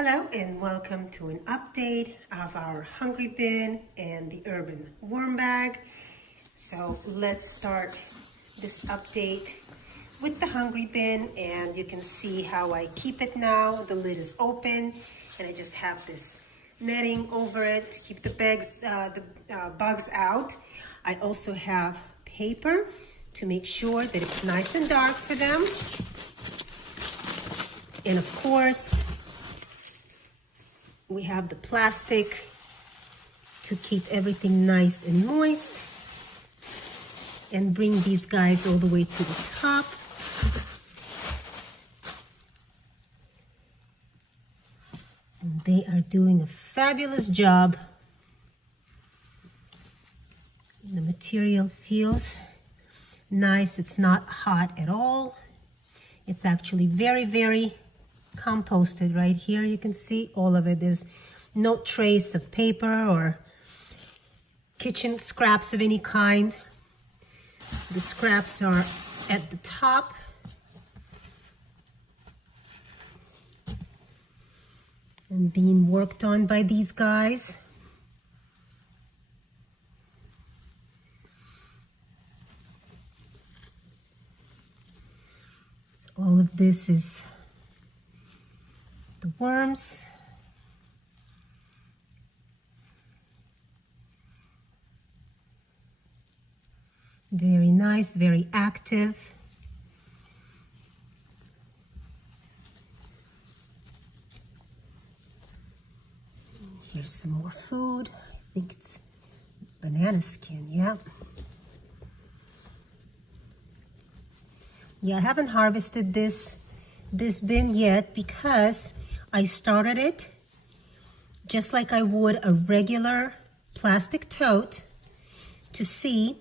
Hello and welcome to an update of our Hungry Bin and the Urban Worm Bag. So let's start this update with the Hungry Bin, and you can see how I keep it now. The lid is open and I just have this netting over it to keep the bugs out. I also have paper to make sure that it's nice and dark for them. And of course, we have the plastic to keep everything nice and moist, and bring these guys all the way to the top. And they are doing a fabulous job. The material feels nice. It's not hot at all. It's actually very, very composted. Right here you can see all of it. There's no trace of paper or kitchen scraps of any kind. The scraps are at the top. And being worked on by these guys. So all of this is the worms. Very nice, very active. Here's some more food. I think it's banana skin, yeah. Yeah, I haven't harvested this bin yet because I started it just like I would a regular plastic tote to see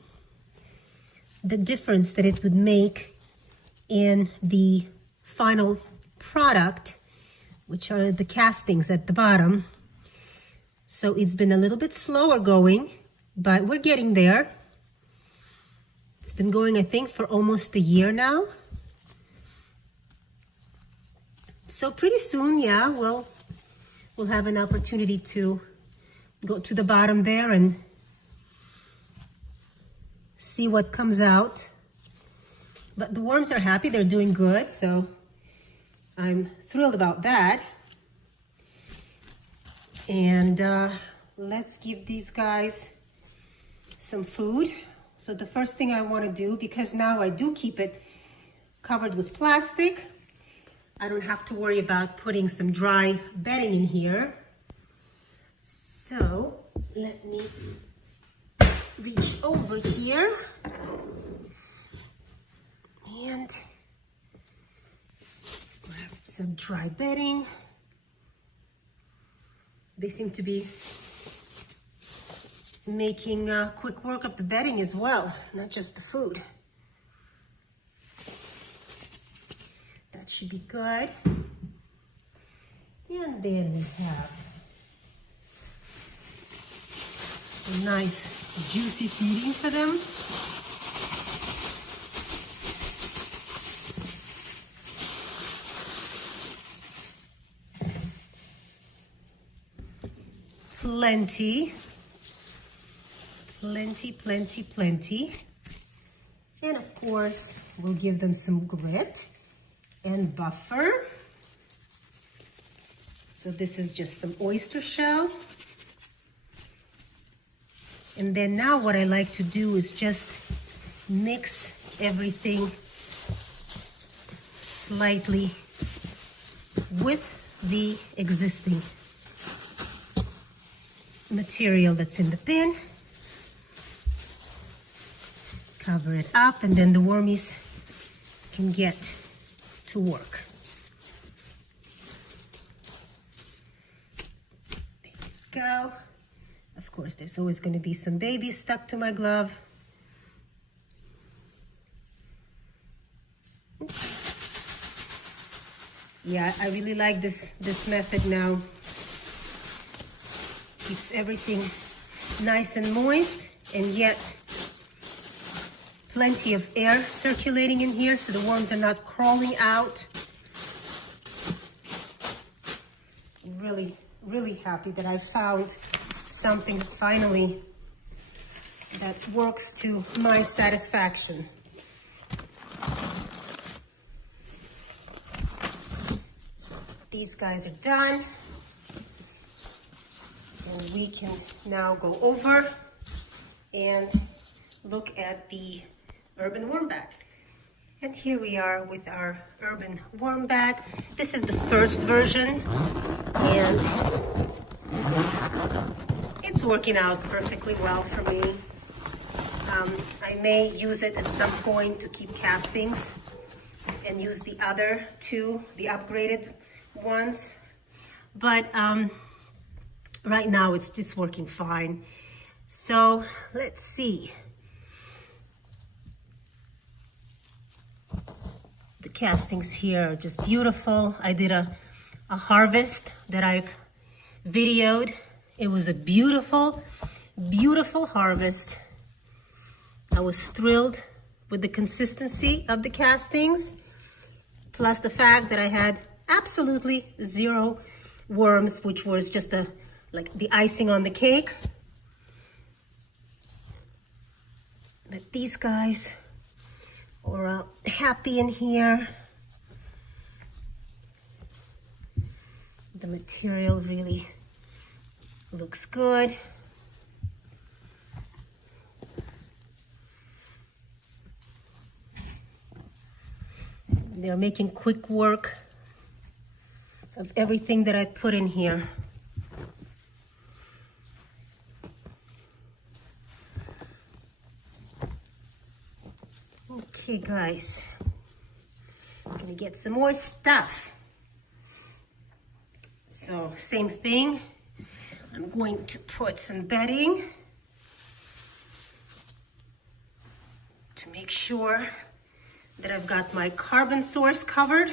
the difference that it would make in the final product, which are the castings at the bottom. So it's been a little bit slower going, but we're getting there. It's been going, I think, for almost a year now. So pretty soon, yeah, we'll have an opportunity to go to the bottom there and see what comes out. But the worms are happy, they're doing good, so I'm thrilled about that. And let's give these guys some food. So the first thing I want to do, because now I do keep it covered with plastic, I don't have to worry about putting some dry bedding in here. So let me reach over here and grab some dry bedding. They seem to be making quick work of the bedding as well, not just the food. That should be good. And then we have a nice juicy feeding for them. Plenty. And of course, we'll give them some grit and buffer. So this is just some oyster shell. And then now what I like to do is just mix everything slightly with the existing material that's in the bin. Cover it up, and then the wormies can get to work. There you go. Of course, there's always going to be some babies stuck to my glove. Yeah, I really like this method now. Keeps everything nice and moist, and yet plenty of air circulating in here so the worms are not crawling out. really happy that I found something finally that works to my satisfaction. So these guys are done. And we can now go over and look at the urban worm bag. And here we are with our urban worm bag. This is the first version, and it's working out perfectly well for me. I may use it at some point to keep castings and use the other two, the upgraded ones. But right now it's just working fine. So let's see. The castings here are just beautiful. I did a harvest that I've videoed. It was a beautiful, beautiful harvest. I was thrilled with the consistency of the castings, plus the fact that I had absolutely zero worms, which was just like the icing on the cake. But these guys are happy in here. The material really looks good. They're making quick work of everything that I put in here. Okay, guys, I'm gonna get some more stuff. So same thing, I'm going to put some bedding to make sure that I've got my carbon source covered.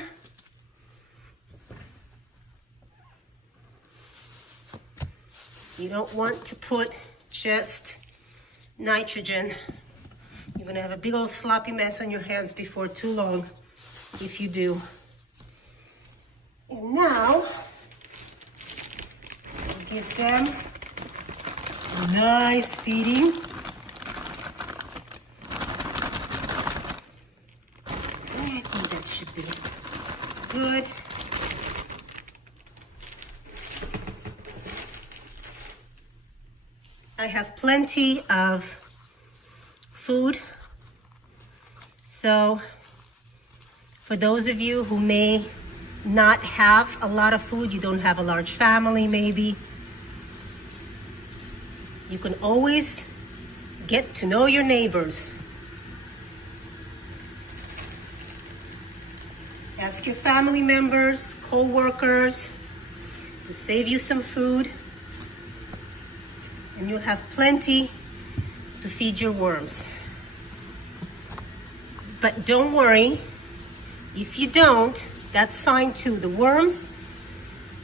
You don't want to put just nitrogen. You're gonna have a big old sloppy mess on your hands before too long if you do. And now, I'll give them a nice feeding. I think that should be good. I have plenty of food. So for those of you who may not have a lot of food, you don't have a large family maybe, you can always get to know your neighbors. Ask your family members, co-workers to save you some food, and you'll have plenty to feed your worms. But don't worry, if you don't, that's fine too. The worms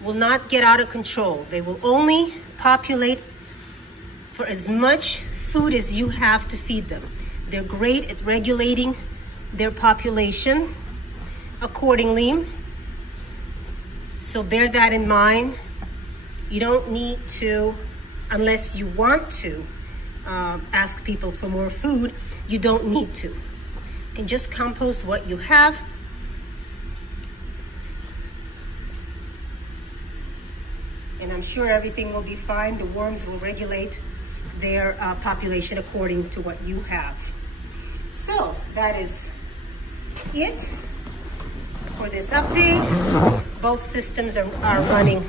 will not get out of control. They will only populate for as much food as you have to feed them. They're great at regulating their population accordingly. So bear that in mind. You don't need to, unless you want to, ask people for more food. You don't need to. You can just compost what you have. And I'm sure everything will be fine. The worms will regulate their population according to what you have. So that is it for this update. Both systems are running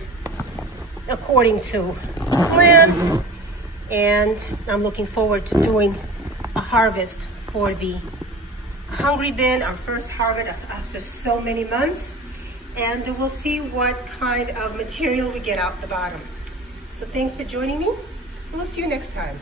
according to plan. And I'm looking forward to doing a harvest for the Hungry Bin, our first harvest after so many months. And we'll see what kind of material we get out the bottom. So thanks for joining me. We'll see you next time.